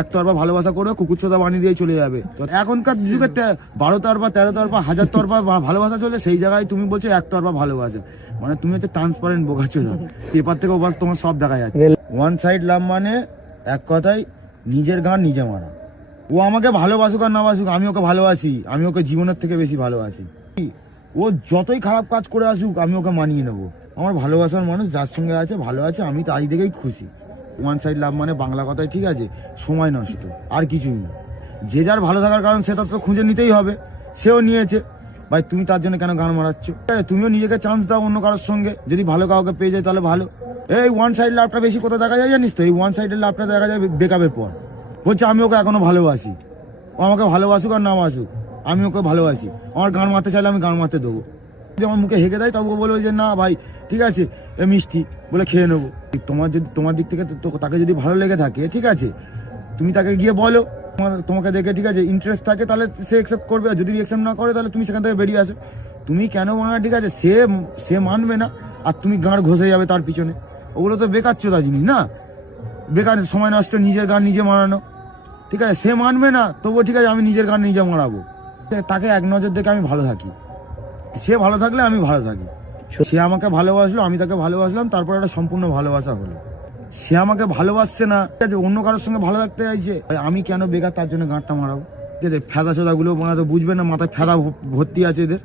একতরফা ভালোবাসা করবে, কুকুর চোদা বানিয়ে দিয়ে চলে যাবে। তো এখনকার যুগে 12 তরফা 13 তরফা 1000 তরফা ভালোবাসা চলে, সেই জায়গায় তুমি বলছো একতরফা ভালোবাসা। মানে তুমি হচ্ছে ট্রান্সপারেন্ট বোকাচোদা। পেপার থেকে ওভার তোমার সব দেখা যাচ্ছে। ওয়ান সাইড লাভ মানে এক কথায় নিজের গান নিজে মারা। ও আমাকে ভালোবাসুক আর না বাসুক, আমি ওকে ভালোবাসি, আমি ওকে জীবনের থেকে বেশি ভালোবাসি। ও যতই খারাপ কাজ করে আসুক আমি ওকে মানিয়ে নেবো। আমার ভালোবাসার মানুষ যার সঙ্গে আছে ভালো আছে, আমি তাই দেখেই খুশি। ওয়ান সাইড লাভ মানে বাংলা কথায় ঠিক আছে, সময় নষ্ট, আর কিছুই না। যে যার ভালো থাকার কারণ সেটা তো খুঁজে নিতেই হবে, সেও নিয়েছে। ভাই তুমি তার জন্য কেন গান মারাচ্ছ? তুমিও নিজেকে চান্স দাও অন্য কারোর সঙ্গে, যদি ভালো কাউকে পেয়ে যায় তাহলে ভালো। এই ওয়ান সাইড লাভটা বেশি কোথাও দেখা যায় জানিস তো? এই ওয়ান সাইডের লাভটা দেখা যায় ব্রেকআপের পর। বলছে আমি ওকে এখনো ভালোবাসি, ও আমাকে ভালোবাসুক আর না বাসুক আমি ওকে ভালোবাসি। আমার গান মারতে চাইলে আমি গান মারতে দেবো। যদি আমার মুখে হেগে দেয় তবু বলবো যে না ভাই ঠিক আছে এ মিষ্টি বলে খেয়ে নেবো। তোমার দিক থেকে তাকে যদি ভালো লেগে থাকে ঠিক আছে, তুমি তাকে গিয়ে বলো তোমাকে দেখে ঠিক আছে ইন্টারেস্ট থাকে, তাহলে সে অ্যাকসেপ্ট করবে। আর যদি অ্যাকসেপ্ট না করে তাহলে তুমি সেখান থেকে বেরিয়ে আসো। তুমি কেন মানা ঠিক আছে, সে মানবে না আর তুমি গাঁড় ঘষে যাবে তার পিছনে। ওগুলো তো বেকার চোদা জিনিস না, বেকার সময় নষ্ট, নিজের গান নিজে মারানো। ঠিক আছে সে মানবে না তবুও ঠিক আছে আমি নিজের গান নিজে মারাবো। তাকে এক নজর দেখে আমি ভালো থাকি, সে ভালো থাকলে আমি ভালো থাকি। সে আমাকে ভালোবাসলো, আমি তাকে ভালোবাসলাম, তারপর একটা সম্পূর্ণ ভালোবাসা হলো। সে আমাকে ভালোবাসছে না, ঠিক আছে অন্য কারোর সঙ্গে ভালো থাকতে চাইছে, আমি কেন বেকার তার জন্য গাঁটটা মারাবো? ঠিক আছে ফেদা চোদা গুলো তো বুঝবে না, মাথায় ফেদা ভর্তি আছে এদের,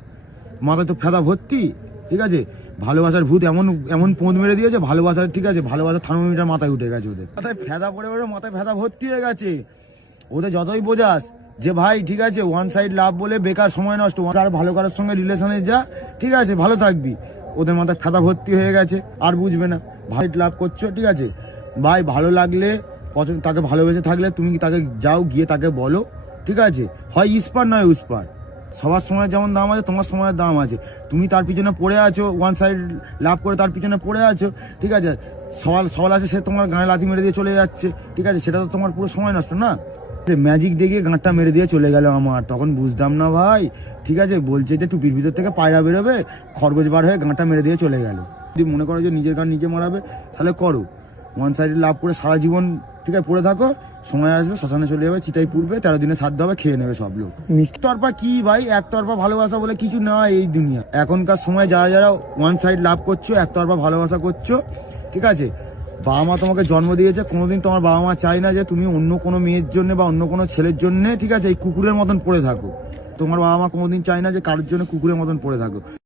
মাথায় তো ফেদা ভর্তি। ঠিক আছে ভালোবাসার ভূত এমন এমন পোঁদ মেরে দিয়েছে, ভালোবাসার ঠিক আছে ভালোবাসার থার্মোমিটার মাথায় উঠে গেছে ওদের। মাথায় ফেদা পড়ে পড়ে মাথায় ফেদা ভর্তি হয়ে গেছে। ওদের যতই বোঝাস যে ভাই ঠিক আছে ওয়ান সাইড লাভ বলে বেকার সময় নষ্ট, আর ভালো কারোর সঙ্গে রিলেশনে যা ঠিক আছে ভালো থাকবি, ওদের মাথায় ফেদা ভর্তি হয়ে গেছে আর বুঝবে না। ভাই লাভ করছো ঠিক আছে ভাই, ভালো লাগলে পছন্দ, তাকে ভালোবেসে থাকলে তুমি তাকে যাও গিয়ে তাকে বলো ঠিক আছে, হয় ইস্পার নয় উস্পার। সবার সময় যেমন দাম আছে তোমার সময়ের দাম আছে। তুমি তার পিছনে পড়ে আছো, ওয়ান সাইড লাভ করে তার পিছনে পড়ে আছো ঠিক আছে, সওয়াল আছে সে তোমার গায়ে লাথি মেরে দিয়ে চলে যাচ্ছে ঠিক আছে, সেটা তো তোমার পুরো সময় নষ্ট না। ম্যাজিক দেখিয়ে গাঁটটা মেরে দিয়ে চলে গেল আমার, তখন বুঝতাম না ভাই ঠিক আছে। বলছে যে টুপির ভিতর থেকে পায়রা বেরোবে, খরগোশ বার হয়ে গাঁটটা মেরে দিয়ে চলে গেল। যদি মনে করো যে নিজের গান নিজে মারাবে তাহলে করো, ওয়ান সাইডে লাভ করে সারা জীবন ঠিক আছে পড়ে থাকো, সময় আসবে শ্মশানে চলে যাবে, চিতাই পুড়বে, 13 দিনে শ্রাদ্ধ হবে, খেয়ে নেবে সব লোক। তরফা কি ভাই, একতরফা ভালোবাসা বলে কিছু না এই দুনিয়া। এখনকার সময় যারা ওয়ান সাইড লাভ করছো, একতরফা ভালোবাসা করছো ঠিক আছে, বাবা মা তোমাকে জন্ম দিয়েছে, কোনোদিন তোমার বাবা মা চায় না যে তুমি অন্য কোনো মেয়ের জন্য বা অন্য কোনো ছেলের জন্য ঠিক আছে এই কুকুরের মতন পড়ে থাকো। তোমার বাবা মা কোনোদিন চায় না যে কারোর জন্য কুকুরের মতন পড়ে থাকো।